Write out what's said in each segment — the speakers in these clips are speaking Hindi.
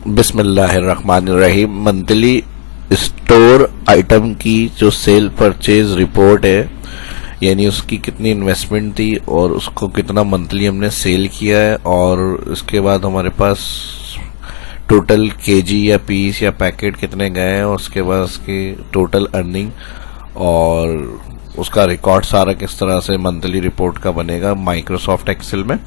बिस्मिल्लाहिर्रहमानिर्रहीम। मंथली स्टोर आइटम की जो सेल परचेज रिपोर्ट है, यानी उसकी कितनी इन्वेस्टमेंट थी और उसको कितना मंथली हमने सेल किया है, और इसके बाद हमारे पास टोटल केजी या पीस या पैकेट कितने गए हैं, और उसके बाद उसकी टोटल अर्निंग और उसका रिकॉर्ड सारा किस तरह से मंथली रिपोर्ट का बनेगा माइक्रोसॉफ्ट एक्सेल में,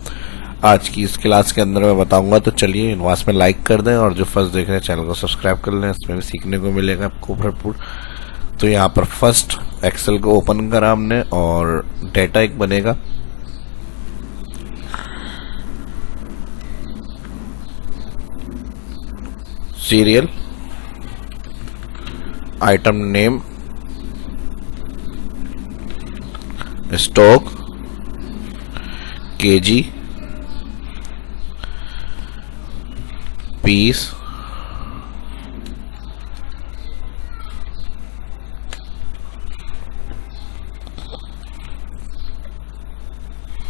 आज की इस क्लास के अंदर मैं बताऊंगा। तो चलिए इनवास में लाइक कर दें और जो फर्स्ट देख रहे हैं चैनल को सब्सक्राइब कर लें, इसमें भी सीखने को मिलेगा आपको भरपूर। तो यहाँ पर फर्स्ट एक्सेल को ओपन करा हमने और डेटा एक बनेगा। Serial, item name, stock, KG, piece,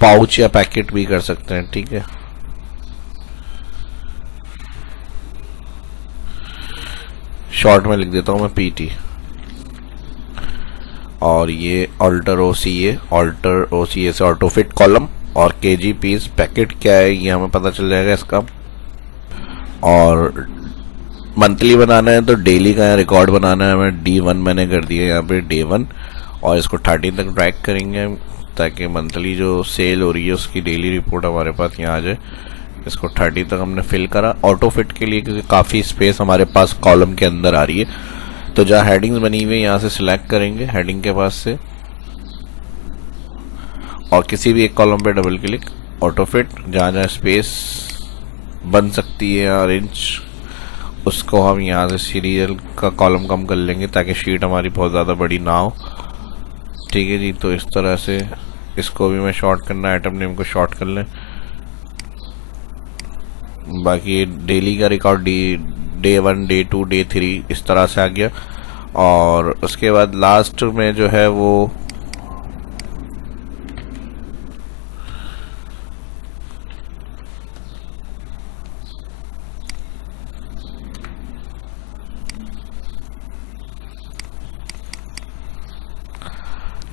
pouch या पैकेट भी कर सकते हैं, ठीक है। शॉर्ट में लिख देता हूं मैं पीटी। और ये ऑल्टर ओसीए से ऑटो फिट कॉलम, और केजी पीस पैकेट क्या है ये हमें पता चल जाएगा इसका। और मंथली बनाना है तो डेली का रिकॉर्ड बनाना है हमें। D1 मैंने कर दिया यहाँ पे डे 1, और इसको 30 तक ड्रैग करेंगे ताकि मंथली जो सेल हो रही है उसकी डेली रिपोर्ट हमारे पास यहाँ आ जाए। इसको 30 तक हमने फिल करा ऑटो फिट के लिए, क्योंकि काफ़ी स्पेस हमारे पास कॉलम के अंदर आ रही है। तो जहाँ हेडिंग्स बनी हुई है यहाँ से सिलेक्ट करेंगे हेडिंग के पास से, और किसी भी एक कॉलम पे डबल क्लिक, ऑटो फिट, जहाँ जहाँ स्पेस बन सकती है अरेंज, उसको हम यहाँ से सीरियल का कॉलम कम कर लेंगे ताकि शीट हमारी बहुत ज़्यादा बड़ी ना हो, ठीक है जी। तो इस तरह से इसको भी मैं शॉर्ट करना, आइटम नेम को शॉर्ट कर लें। बाकी डेली का रिकॉर्ड डे 1, डे 2, डे 3 इस तरह से आ गया। और उसके बाद लास्ट में जो है वो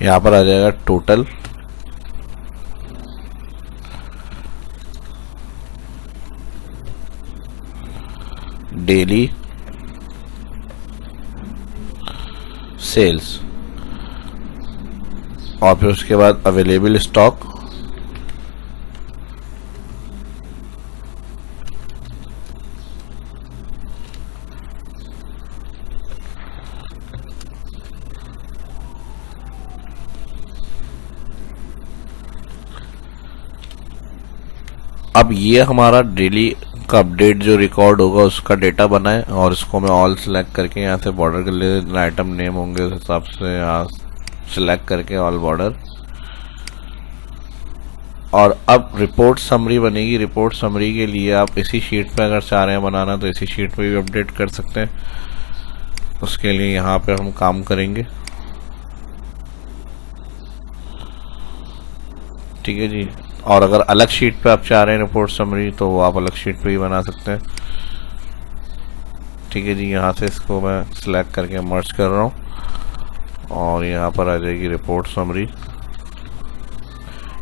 यहाँ पर आ जाएगा टोटल, डेली सेल्स, और फिर उसके बाद अवेलेबल स्टॉक, अब ये हमारा डेली का अपडेट जो रिकॉर्ड होगा उसका डेटा बना है। और इसको मैं ऑल सेलेक्ट करके यहाँ से बॉर्डर कर ले, जितना आइटम नेम होंगे उस हिसाब से यहाँ सेलेक्ट करके ऑल बॉर्डर। और अब रिपोर्ट समरी बनेगी। रिपोर्ट समरी के लिए आप इसी शीट पे अगर चाह रहे हैं बनाना तो इसी शीट पे भी अपडेट कर सकते हैं। उसके लिए यहाँ पे हम काम करेंगे, ठीक है जी। और अगर अलग शीट पे आप चाह रहे हैं रिपोर्ट समरी तो वो आप अलग शीट पे ही बना सकते हैं, ठीक है जी। यहाँ से इसको मैं सिलेक्ट करके मर्ज कर रहा हूँ और यहाँ पर आ जाएगी रिपोर्ट समरी,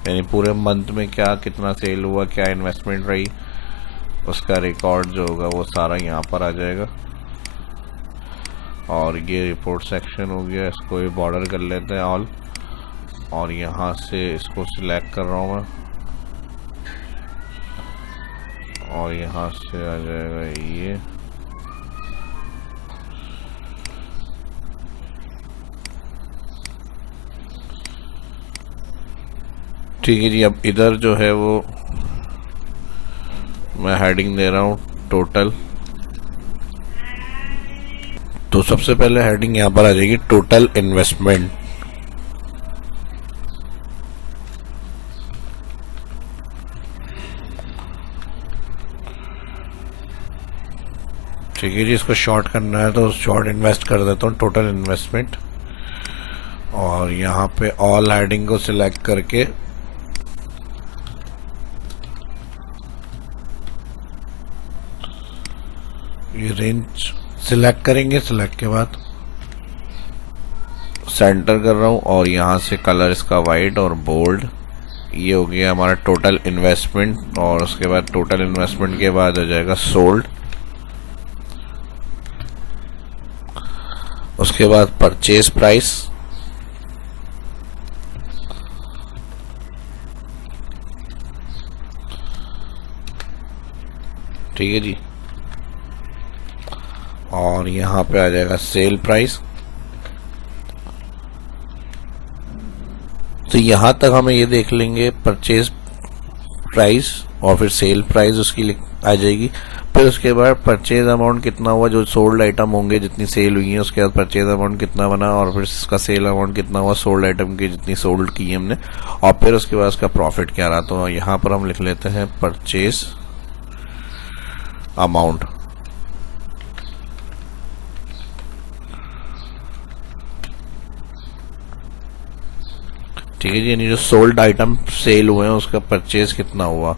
यानी पूरे मंथ में क्या कितना सेल हुआ, क्या इन्वेस्टमेंट रही, उसका रिकॉर्ड जो होगा वो सारा यहाँ पर आ जाएगा। और ये रिपोर्ट सेक्शन हो गया, इसको भी बॉर्डर कर लेते हैं ऑल, और यहाँ से इसको सिलेक्ट कर रहा हूँ मैं, और यहाँ से आ जाएगा ये, ठीक है जी। अब इधर जो है वो मैं हेडिंग दे रहा हूँ टोटल। तो सबसे पहले हेडिंग यहाँ पर आ जाएगी टोटल इन्वेस्टमेंट, ठीक है जी। इसको शॉर्ट करना है तो शॉर्ट इन्वेस्ट कर देता हूँ, टोटल इन्वेस्टमेंट। और यहाँ पे ऑल हेडिंग को सिलेक्ट करके ये रेंज सिलेक्ट करेंगे, सिलेक्ट के बाद सेंटर कर रहा हूँ और यहाँ से कलर इसका वाइट और बोल्ड। ये हो गया हमारा टोटल इन्वेस्टमेंट, और उसके बाद टोटल इन्वेस्टमेंट के बाद हो जाएगा सोल्ड। उसके बाद परचेज प्राइस, ठीक है जी, और यहाँ पे आ जाएगा सेल प्राइस। तो यहाँ तक हमें ये देख लेंगे परचेज प्राइस और फिर सेल प्राइस उसकी आ जाएगी। फिर उसके बाद परचेज अमाउंट कितना हुआ, जो सोल्ड आइटम होंगे जितनी सेल हुई है, उसके बाद परचेज अमाउंट कितना बना, और फिर इसका सेल अमाउंट कितना हुआ सोल्ड आइटम की जितनी सोल्ड की हमने, और फिर उसके बाद उसका प्रॉफिट क्या रहा। तो यहाँ पर हम लिख लेते हैं परचेज अमाउंट। ठीक है जी, यानी जो सोल्ड आइटम सेल हुए हैं उसका परचेज कितना हुआ,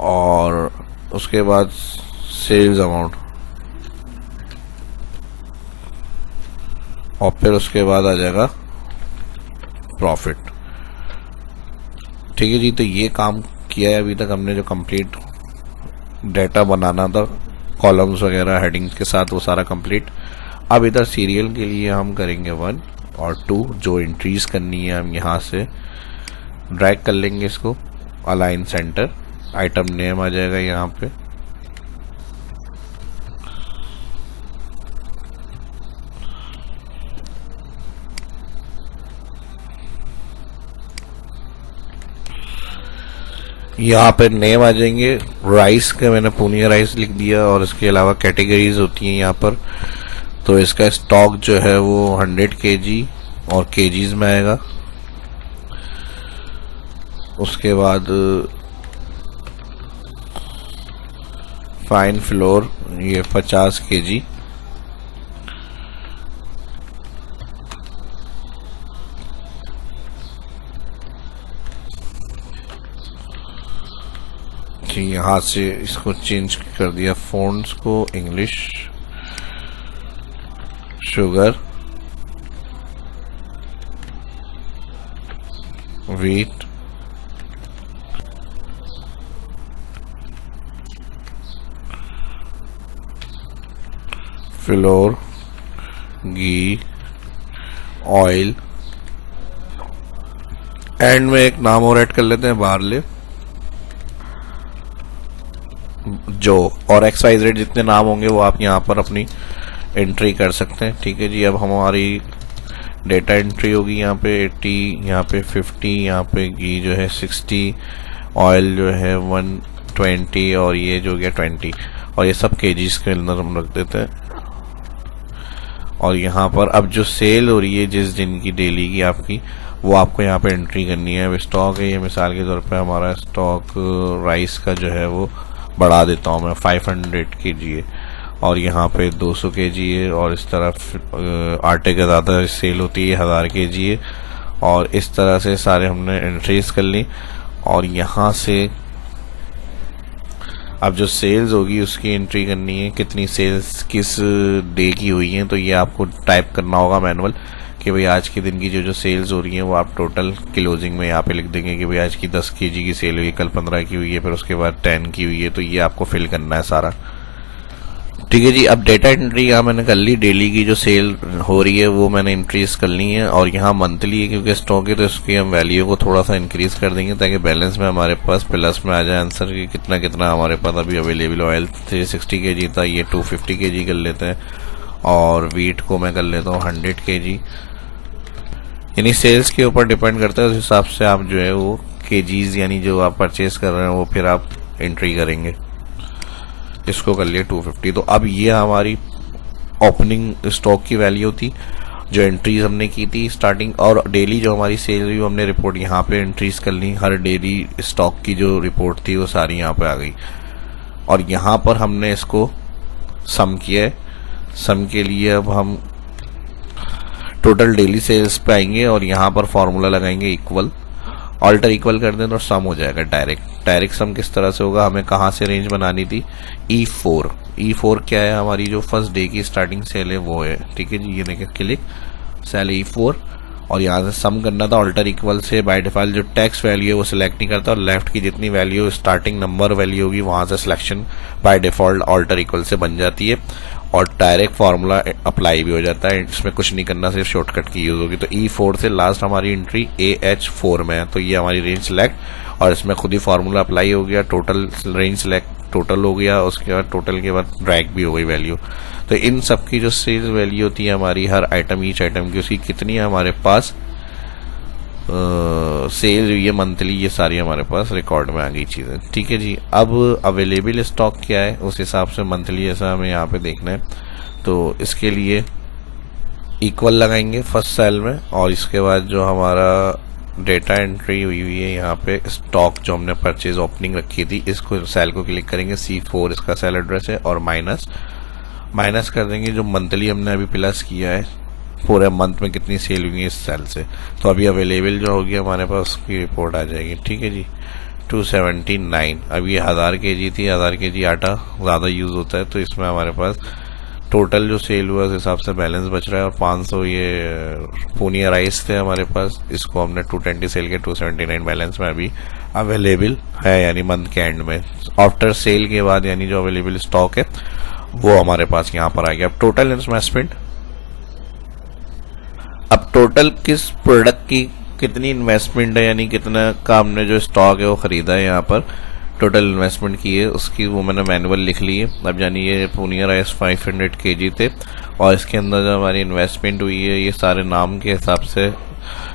और उसके बाद सेल्स अमाउंट, और फिर उसके बाद आ जाएगा प्रॉफिट। ठीक है जी, तो ये काम किया है अभी तक हमने, जो कंप्लीट डेटा बनाना था कॉलम्स वगैरह हेडिंग्स के साथ, वो सारा कंप्लीट। अब इधर सीरियल के लिए हम करेंगे 1 और 2, जो एंट्रीज करनी है हम यहाँ से ड्रैग कर लेंगे इसको, अलाइन सेंटर, आइटम नेम आ जाएगा यहाँ पे, यहाँ पे नेम आ जाएंगे राइस के, मैंने पूनिया राइस लिख दिया, और इसके अलावा कैटेगरीज होती हैं यहाँ पर। तो इसका स्टॉक जो है वो 100 kg और केजीज में आएगा। उसके बाद फाइन फ्लोर ये 50 kg, यहाँ से इसको चेंज कर दिया फ़ॉन्ट्स को English, sugar, wheat, floor, ghee, oil, and में एक नाम और ऐड कर लेते हैं बार्ले, जो, और XYZ जितने नाम होंगे वो आप यहाँ पर अपनी एंट्री कर सकते हैं। ठीक है जी, अब हमारी डेटा एंट्री होगी यहाँ पे 80, यहाँ पे 50, यहाँ पे घी जो है 60, ऑयल जो है 120, और ये जो गया 20, और ये सब केजीज के अंदर हम रख देते हैं। और यहाँ पर अब जो सेल हो रही है जिस दिन की डेली की आपकी, वो आपको यहाँ पे एंट्री करनी है। अब स्टॉक है ये, मिसाल के तौर पे हमारा स्टॉक राइस का जो है वो बढ़ा देता हूँ मैं, 500 kg है, और यहाँ पे 200 kg है, और इस तरफ आटे का ज़्यादा सेल होती है 1000 kg है, और इस तरह से सारे हमने एंट्रीज कर ली। और यहाँ से अब जो सेल्स होगी उसकी एंट्री करनी है, कितनी सेल्स किस डे की हुई हैं, तो ये आपको टाइप करना होगा मैनुअल कि भाई आज के दिन की जो सेल्स हो रही हैं वो आप टोटल क्लोजिंग में यहाँ पे लिख देंगे कि भाई आज की 10 kg की सेल हुई है, कल 15 की हुई है, फिर उसके बाद 10 की हुई है। तो ये आपको फिल करना है सारा। ठीक है जी, अब डेटा एंट्री यहाँ मैंने कर ली, डेली की जो सेल हो रही है वो मैंने इंक्रीज कर ली है, और यहाँ मंथली है क्योंकि स्टॉक है तो इसकी हम वैल्यू को थोड़ा सा इंक्रीज कर देंगे ताकि बैलेंस में हमारे पास प्लस में आ जाए आंसर कि कितना कितना हमारे पास अभी अवेलेबल। ऑयल 360 kg था, ये 250 kg कर लेते हैं, और वीट को मैं कर लेता हूँ 100 kg। यानी सेल्स के ऊपर डिपेंड करता है, उस हिसाब से आप जो है वो केजीज यानी जो आप परचेज कर रहे हैं वो फिर आप एंट्री करेंगे। इसको कर लिए 250। तो अब ये हमारी ओपनिंग स्टॉक की वैल्यू थी जो एंट्रीज हमने की थी स्टार्टिंग, और डेली जो हमारी सेल हुई हमने रिपोर्ट यहाँ पे एंट्रीज कर ली, हर डेली स्टॉक की जो रिपोर्ट थी वो सारी यहाँ पे आ गई। और यहाँ पर हमने इसको सम किया है। सम के लिए अब हम टोटल डेली सेल्स पे आएंगे और यहाँ पर फॉर्मूला लगाएंगे इक्वल, ऑल्टर इक्वल कर दें तो सम हो जाएगा डायरेक्ट। डायरेक्ट सम किस तरह से होगा, हमें कहाँ से रेंज बनानी थी, E4 क्या है, हमारी जो फर्स्ट डे की स्टार्टिंग सेल है वो है, ठीक है जी। ये देखिए क्लिक सेल E4, और यहाँ से सम करना था ऑल्टर इक्वल से। बाय डिफॉल्ट जो टैक्स वैल्यू है वो सिलेक्ट नहीं करता, और लेफ्ट की जितनी वैल्यू स्टार्टिंग नंबर वैल्यू होगी वहाँ से selection by default alter equal से बन जाती है, और डायरेक्ट फार्मूला अप्लाई भी हो जाता है। इसमें कुछ नहीं करना, सिर्फ शॉर्टकट की यूज होगी। तो E4 से लास्ट हमारी एंट्री AH4 में है, तो ये हमारी रेंज सिलेक्ट, और इसमें खुद ही फार्मूला अप्लाई हो गया, टोटल रेंज सिलेक्ट टोटल हो गया, उसके बाद टोटल के बाद ड्रैग भी हो गई वैल्यू। तो इन सब की जो सेल्स वैल्यू होती है हमारी हर आइटम, ईच आइटम की, उसकी कितनी है हमारे पास सेल, ये मंथली, ये सारी हमारे पास रिकॉर्ड में आ गई चीज़ें, ठीक है जी। अब अवेलेबल स्टॉक क्या है उस हिसाब से मंथली ऐसा हमें यहाँ पे देखना है। तो इसके लिए इक्वल लगाएंगे फर्स्ट सेल में, और इसके बाद जो हमारा डेटा एंट्री हुई है यहाँ पे स्टॉक जो हमने परचेज ओपनिंग रखी थी, इसको सेल को क्लिक करेंगे, C4 इसका सेल एड्रेस है, और माइनस कर देंगे जो मंथली हमने अभी प्लस किया है पूरे मंथ में कितनी सेल हुई है इस सेल से। तो अभी अवेलेबल जो होगी हमारे पास उसकी रिपोर्ट आ जाएगी, ठीक है जी। 279, अब ये 1000 kg थी, 1000 kg आटा ज़्यादा यूज़ होता है, तो इसमें हमारे पास टोटल जो सेल हुआ उस हिसाब से बैलेंस बच रहा है। और 500 ये पूनिया राइस थे हमारे पास, इसको हमने 220 सेल के 279 बैलेंस में अभी अवेलेबल है, यानी मंथ के एंड में आफ्टर सेल के बाद, यानी जो अवेलेबल स्टॉक है वो हमारे पास यहाँ पर आ गया। अब टोटल इन्वेस्टमेंट, अब टोटल किस प्रोडक्ट की कितनी इन्वेस्टमेंट है, यानी कितना का हमने जो स्टॉक है वो खरीदा है, यहाँ पर टोटल इन्वेस्टमेंट की है उसकी वो मैंने मैनुअल लिख ली है। अब यानी ये पूनिया राइस 500 kg थे, और इसके अंदर जो हमारी इन्वेस्टमेंट हुई है ये सारे नाम के हिसाब से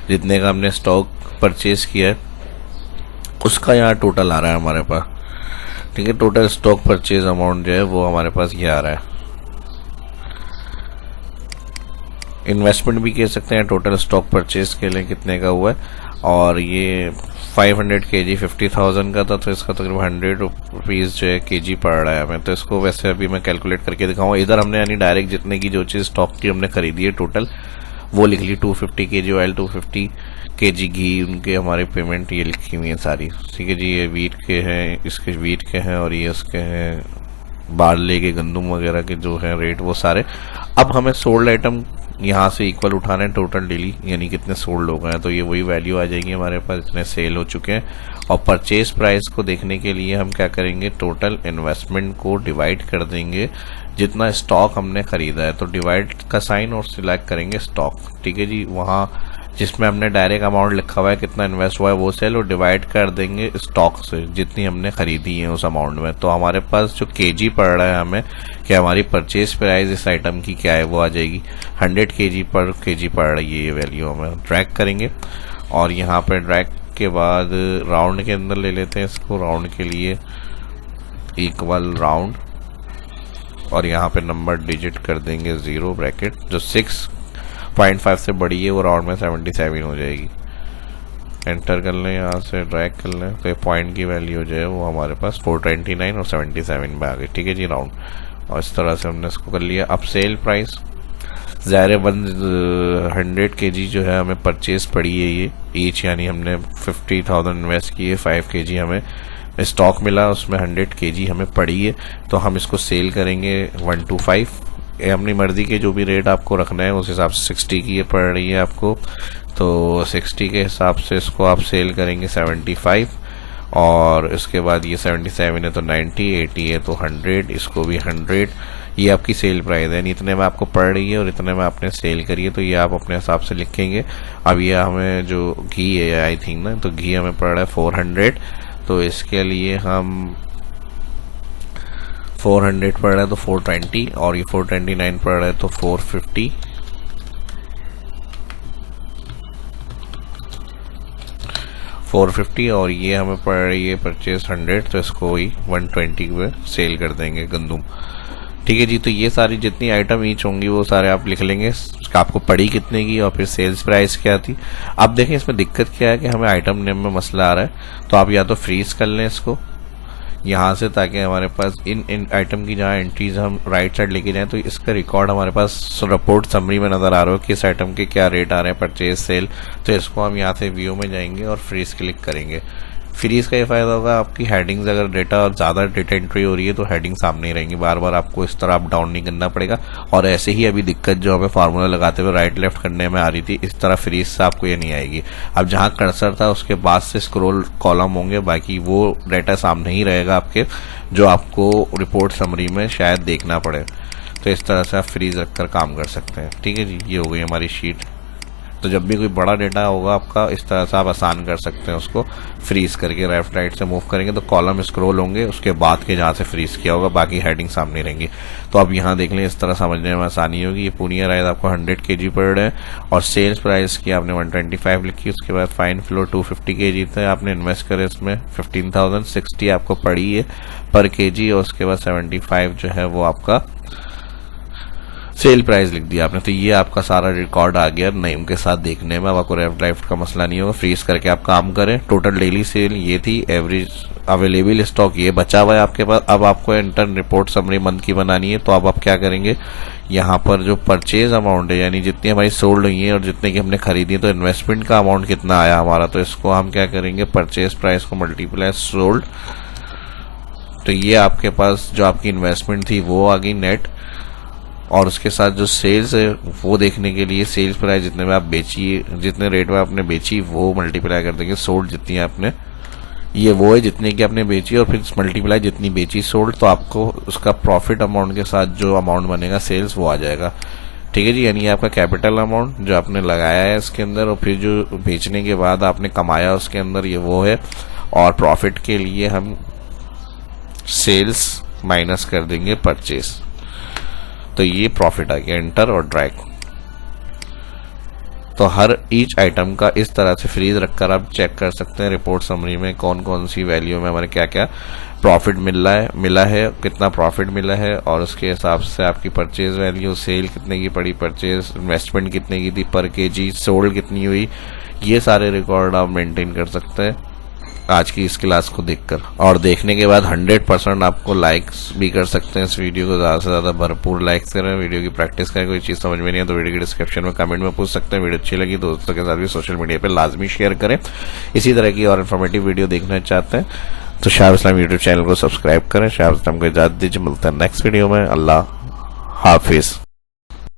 जितने का हमने स्टॉक परचेज किया है उसका यहाँ टोटल आ रहा है हमारे पास, ठीक है। टोटल स्टॉक परचेज अमाउंट जो है वो हमारे पास ये आ रहा है। इन्वेस्टमेंट भी कह सकते हैं, टोटल स्टॉक परचेज के लिए कितने का हुआ है, और ये 500 kg 50,000 का था, तो इसका तकरीबन 100 रुपीज़ जो है kg पड़ रहा है हमें। तो इसको वैसे अभी मैं कैलकुलेट करके दिखाऊंगा। इधर हमने यानी डायरेक्ट जितने की जो चीज़ स्टॉक की हमने खरीदी है टोटल वो लिख ली। 250 kg ऑयल, 250 kg घी, उनके हमारे पेमेंट ये लिखी हुई है सारी, ठीक है जी। ये वीट के हैं, इसके वीट के हैं, और ये उसके हैं बारले के, गंदुम वगैरह के जो है रेट वो सारे। अब हमें सोल्ड आइटम यहाँ से इक्वल उठाना है टोटल डेली, यानी कितने सोल्ड हो गए हैं, तो ये वही वैल्यू आ जाएगी हमारे पास, इतने सेल हो चुके हैं। और परचेज प्राइस को देखने के लिए हम क्या करेंगे, टोटल इन्वेस्टमेंट को डिवाइड कर देंगे जितना स्टॉक हमने खरीदा है, तो डिवाइड का साइन और सिलेक्ट करेंगे स्टॉक, ठीक है जी। वहाँ जिसमें हमने डायरेक्ट अमाउंट लिखा हुआ है कितना इन्वेस्ट हुआ है वो सेल, और डिवाइड कर देंगे स्टॉक से जितनी हमने खरीदी है उस अमाउंट में। तो हमारे पास जो केजी पड़ रहा है हमें कि हमारी परचेज प्राइस इस आइटम की क्या है वो आ जाएगी 100 kg पर केजी पड़ रही है ये वैल्यू। हमें ड्रैग करेंगे, और यहाँ पर ड्रैग के बाद राउंड के अंदर ले लेते हैं इसको, राउंड के लिए इक्वल राउंड, और यहाँ पे नंबर डिजिट कर देंगे 0 ब्रैकेट, जो 6.5 से बड़ी है वो राउंड में 77 हो जाएगी। एंटर कर लें, यहाँ से ड्रैग कर लें, तो पॉइंट की वैल्यू जो है वो हमारे पास 429 और 77 में आ गई, ठीक है जी राउंड। और इस तरह से हमने इसको कर लिया। अब सेल प्राइस ज़ाहिर 100 kg जो है हमें परचेज पड़ी है ये ईच, यानी हमने 50,000 इन्वेस्ट किए, 5 kg हमें स्टॉक मिला, उसमें 100 kg हमें पड़ी है, तो हम इसको सेल करेंगे 125। अपनी मर्जी के जो भी रेट आपको रखना है उस हिसाब से 60 की ये पड़ रही है आपको, तो 60 के हिसाब से इसको आप सेल करेंगे 75, और इसके बाद ये 77 है तो 90, 80 है तो 100, इसको भी 100। ये आपकी सेल प्राइस है, इतने में आपको पड़ रही है और इतने में आपने सेल करी है, तो ये आप अपने हिसाब से लिखेंगे। अब ये हमें जो घी है आई थिंक ना, तो घी हमें पड़ रहा है 400, तो इसके लिए हम 400 पड़ रहा है तो 420, और ये 429 पड़ रहा है तो 450, और ये हमें पड़ रही है परचेज 100, तो इसको वही 120 पे सेल कर देंगे गंदुम, ठीक है जी। तो ये सारी जितनी आइटम ईच होंगी वो सारे आप लिख लेंगे, आपको पड़ी कितने की और फिर सेल्स प्राइस क्या थी। अब देखें इसमें दिक्कत क्या है कि हमें आइटम नेम में मसला आ रहा है, तो आप या तो फ्रीज कर लें इसको यहाँ से, ताकि हमारे पास इन आइटम की जहाँ एंट्रीज हम राइट साइड लेके जाएं तो इसका रिकॉर्ड हमारे पास रिपोर्ट समरी में नज़र आ रहा हो कि इस आइटम के क्या रेट आ रहे हैं परचेज सेल। तो इसको हम यहाँ से व्यू में जाएंगे और फ्रीज क्लिक करेंगे। फ्रीज का ये फायदा होगा, आपकी हेडिंग्स अगर डेटा ज़्यादा डेटा एंट्री हो रही है तो हेडिंग सामने ही रहेंगी, बार बार आपको इस तरह अप डाउन नहीं करना पड़ेगा। और ऐसे ही अभी दिक्कत जो हमें फार्मूला लगाते हुए राइट लेफ्ट करने में आ रही थी, इस तरह फ्रीज से आपको ये नहीं आएगी। अब जहाँ कर्सर था उसके बाद से स्क्रॉल कॉलम होंगे, बाकी वो डेटा सामने ही रहेगा आपके, जो आपको रिपोर्ट समरी में शायद देखना पड़े। तो इस तरह से आप फ्रीज रखकर काम कर सकते हैं। ठीक है जी, ये हो गई हमारी शीट। तो जब भी कोई बड़ा डेटा होगा आपका, इस तरह से आप आसान कर सकते हैं उसको, फ्रीज करके लेफ्ट राइट से मूव करेंगे तो कॉलम स्क्रॉल होंगे उसके बाद के जहाँ से फ्रीज किया होगा, बाकी हेडिंग सामने रहेंगी। तो अब यहाँ देख लें, इस तरह समझने में आसानी होगी। ये पूनिया राइस आपको 100 kg पर डे और सेल्स प्राइस की आपने 125 लिखी, उसके बाद फाइन फ्लोर 250 kg थे, आपने इन्वेस्ट करे इसमें 15,060 आपको पड़ी है पर kg, और उसके बाद 75 जो है वो आपका सेल प्राइस लिख दिया आपने। तो ये आपका सारा रिकॉर्ड आ गया नेम के साथ देखने में। अब आपको लेफ्ट राइट का मसला नहीं होगा, फ्रीज करके आप काम करें। टोटल डेली सेल ये थी, एवरेज अवेलेबल स्टॉक ये बचा हुआ है आपके पास। अब आपको इंटर्न रिपोर्ट समरी मंथ की बनानी है, तो अब आप क्या करेंगे, यहाँ पर जो परचेज अमाउंट है, यानी जितनी हमारी सोल्ड हुई है और जितने की हमने खरीदी है, तो इन्वेस्टमेंट का अमाउंट कितना आया हमारा, तो इसको हम क्या करेंगे, परचेज प्राइस को मल्टीप्लाई सोल्ड। तो ये आपके पास जो आपकी इन्वेस्टमेंट थी वो आ गई नेट, और उसके साथ जो सेल्स है वो देखने के लिए सेल्स प्राइस जितने में आप बेची, जितने रेट में आपने बेची वो मल्टीप्लाई कर देंगे सोल्ड जितनी आपने, ये वो है जितने की आपने बेची, और फिर मल्टीप्लाई जितनी बेची सोल्ड, तो आपको उसका प्रॉफिट अमाउंट के साथ जो अमाउंट बनेगा सेल्स वो आ जाएगा। ठीक है जी, यानी आपका कैपिटल अमाउंट जो आपने लगाया है इसके अंदर, और फिर जो बेचने के बाद आपने कमाया उसके अंदर, ये वो है। और प्रॉफिट के लिए हम सेल्स माइनस कर देंगे परचेज, तो ये प्रॉफिट आ गया। एंटर और ड्रैग। तो हर ईच आइटम का इस तरह से फ्रीज रखकर आप चेक कर सकते हैं रिपोर्ट समरी में कौन कौन सी वैल्यू में हमारे क्या क्या प्रॉफिट मिला है, कितना प्रॉफिट मिला है, और उसके हिसाब से आपकी परचेज वैल्यू, सेल कितने की पड़ी, परचेज इन्वेस्टमेंट कितने की थी, पर केजी सोल्ड कितनी हुई, ये सारे रिकॉर्ड आप मेंटेन कर सकते हैं आज की इस क्लास को देखकर। और देखने के बाद 100% आपको लाइक्स भी कर सकते हैं। इस वीडियो को ज़्यादा से ज़्यादा भरपूर लाइक्स करें, वीडियो की प्रैक्टिस करें। कोई चीज़ समझ में नहीं है तो वीडियो के डिस्क्रिप्शन में कमेंट में पूछ सकते हैं। वीडियो अच्छी लगी दोस्तों के साथ भी सोशल मीडिया पर लाजमी शेयर करें। इसी तरह की और इन्फॉर्मेटिव वीडियो देखना चाहते हैं तो शाह इस्लाम यूट्यूब चैनल को सब्सक्राइब करें। शाह इस्लाम को इजाज़त दीजिए, मिलते हैं नेक्स्ट वीडियो में। अल्लाह हाफिज़।